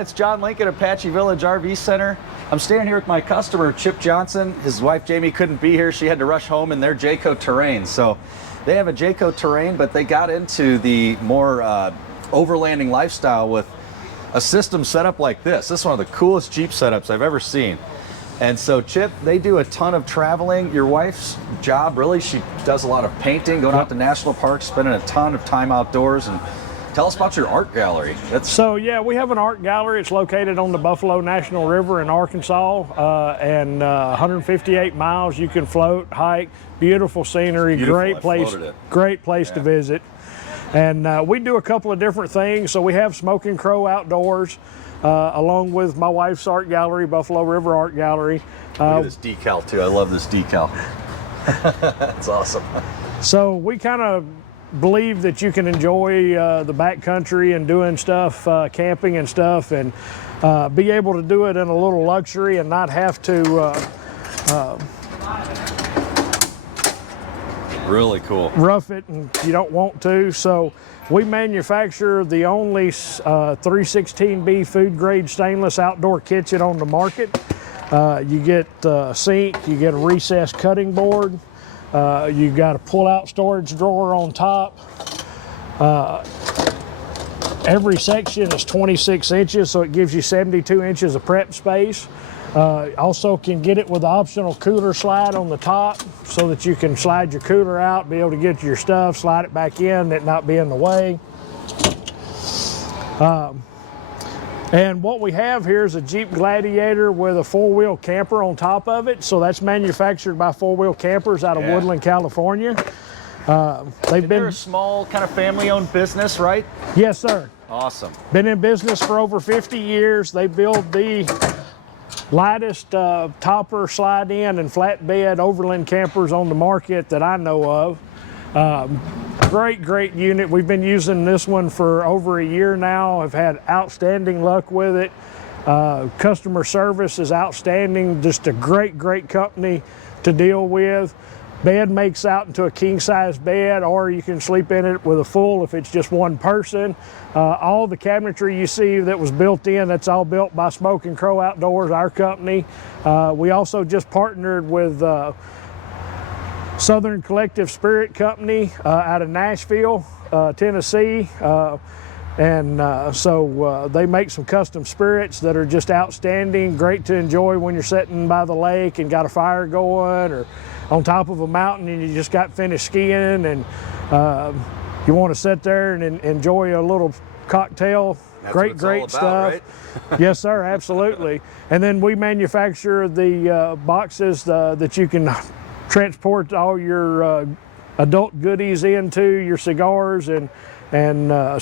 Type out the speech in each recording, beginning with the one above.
It's John Lincoln, Apache Village RV Center. I'm standing here with my customer, Chip Johnson. His wife, Jaimee, couldn't be here. She had to rush home in their Jayco terrain. So they have a Jayco terrain, but they got into the more overlanding lifestyle with a system set up like this. This is one of the coolest Jeep setups I've ever seen. And so, Chip, they do a ton of traveling. Your wife's job, really, she does a lot of painting, going out to national parks, spending a ton of time outdoors. And tell us about your art gallery. So yeah, we have an art gallery. It's located on the Buffalo National River in Arkansas, and 158 miles. You can float, hike, beautiful scenery, great place to visit. And we do a couple of different things. So we have Smokin Crow Outdoors, along with my wife's art gallery, Buffalo River Art Gallery. Look at this decal too. I love this decal. That's awesome. So we kind of believe that you can enjoy the backcountry and doing stuff, camping and stuff, and be able to do it in a little luxury and not have to really cool. Rough it, and you don't want to. So we manufacture the only 316B food grade stainless outdoor kitchen on the market. You get a sink, you get a recessed cutting board, you've got a pull-out storage drawer on top. Every section is 26 inches, so it gives you 72 inches of prep space. Also can get it with the optional cooler slide on the top so that you can slide your cooler out, be able to get your stuff, slide it back in, it not be in the way. And what we have here is a Jeep Gladiator with a four-wheel camper on top of it. So that's manufactured by Four-Wheel Campers out of Woodland, California. They're a small kind of family-owned business, right? Yes, sir. Awesome. Been in business for over 50 years. They build the lightest topper, slide-in, and flatbed overland campers on the market that I know of. Great unit. We've been using this one for over a year now. I've had outstanding luck with it. Customer service is outstanding. Just a great company to deal with. Bed makes out into a king-size bed, or you can sleep in it with a full if it's just one person. All the cabinetry you see that was built in, that's all built by Smokin Crow Outdoors, our company. We also just partnered with Southern Collective Spirit Company out of Nashville, Tennessee. So they make some custom spirits that are just outstanding, great to enjoy when you're sitting by the lake and got a fire going, or on top of a mountain and you just got finished skiing, and you want to sit there and enjoy a little cocktail. That's great stuff. Right? Yes, sir, absolutely. And then we manufacture the boxes that you can transport all your adult goodies into, your cigars and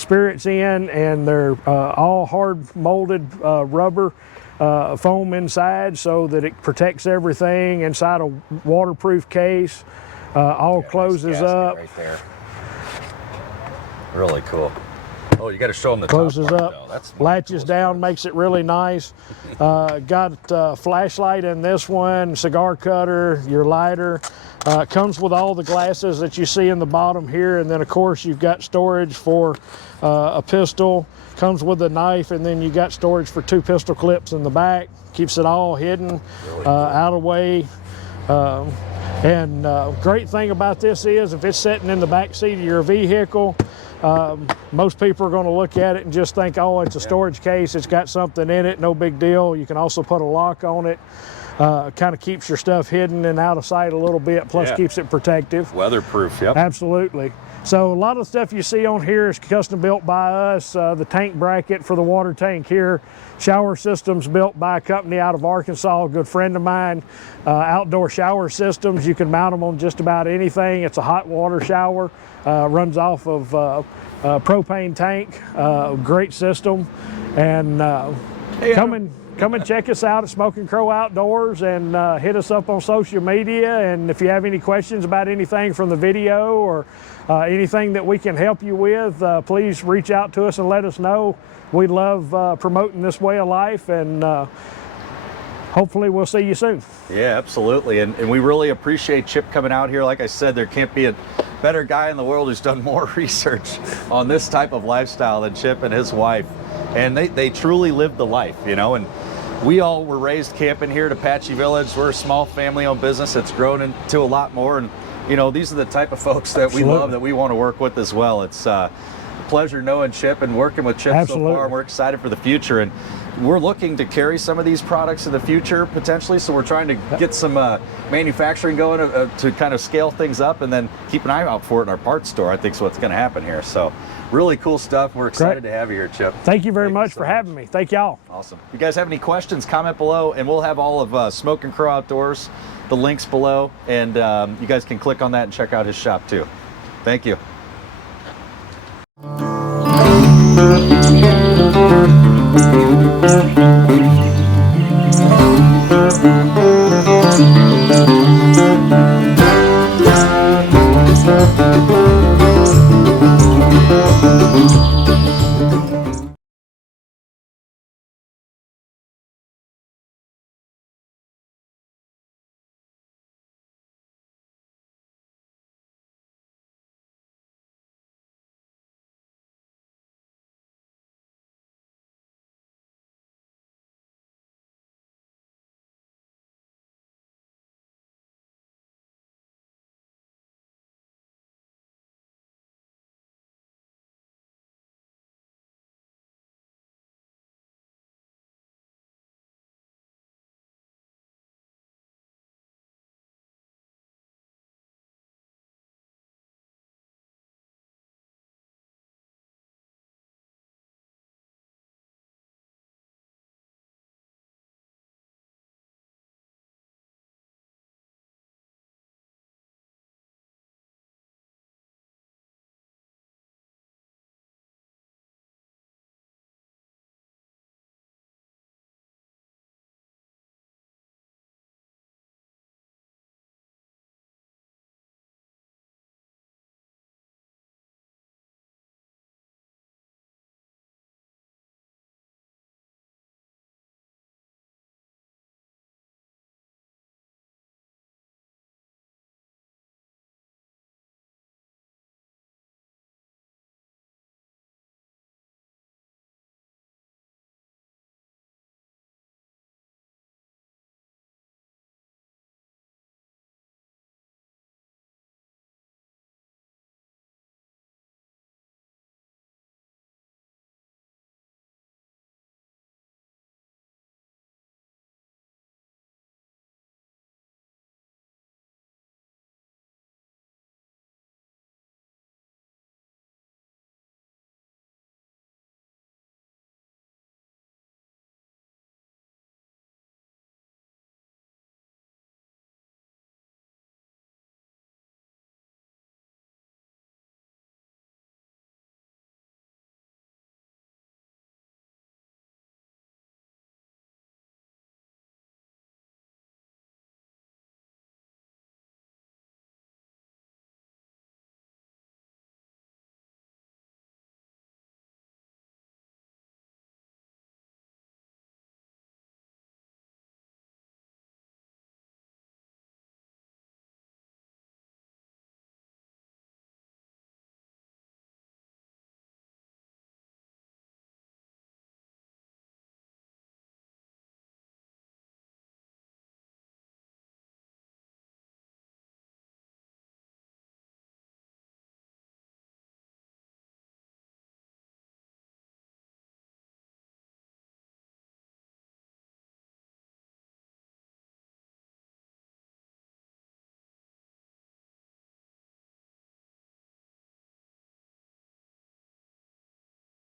spirits in, and they're all hard molded rubber foam inside so that it protects everything inside a waterproof case. All closes up. Right there. Really cool. Oh, you got to show them the closes top part, up, That's latches down, makes it really nice. Got a flashlight in this one, cigar cutter, your lighter. Comes with all the glasses that you see in the bottom here, and then of course you've got storage for a pistol. Comes with a knife, and then you got storage for 2 pistol clips in the back. Keeps it all hidden, really cool. Out of the way. Great thing about this is if it's sitting in the back seat of your vehicle, most people are going to look at it and just think, oh, it's a storage case, it's got something in it, no big deal. You can also put a lock on it. Kind of keeps your stuff hidden and out of sight a little bit, plus keeps it protective. Weatherproof, yep. Absolutely. So a lot of the stuff you see on here is custom built by us. The tank bracket for the water tank here, shower systems built by a company out of Arkansas, a good friend of mine. Outdoor shower systems, you can mount them on just about anything. It's a hot water shower, runs off of propane tank, great system. And come and check us out at Smokin Crow Outdoors, and hit us up on social media. And if you have any questions about anything from the video or anything that we can help you with, please reach out to us and let us know. We love promoting this way of life, and hopefully we'll see you soon. Yeah, absolutely. And we really appreciate Chip coming out here. Like I said, there can't be a better guy in the world who's done more research on this type of lifestyle than Chip and his wife. and they truly live the life, you know. And we all were raised camping here at Apache Village. We're a small family-owned business that's grown into a lot more, and you know, these are the type of folks that we love, that we want to work with as well. It's a pleasure knowing Chip and working with Chip so far, and we're excited for the future. And we're looking to carry some of these products in the future potentially, so we're trying to get some manufacturing going to kind of scale things up, and then keep an eye out for it in our parts store. I think is what's going to happen here. So really cool stuff. We're excited to have you here, Chip. Thank you very much for having me. Thank y'all. Awesome. If you guys have any questions, comment below, and we'll have all of Smokin Crow Outdoors, the links below, and you guys can click on that and check out his shop too. Thank you.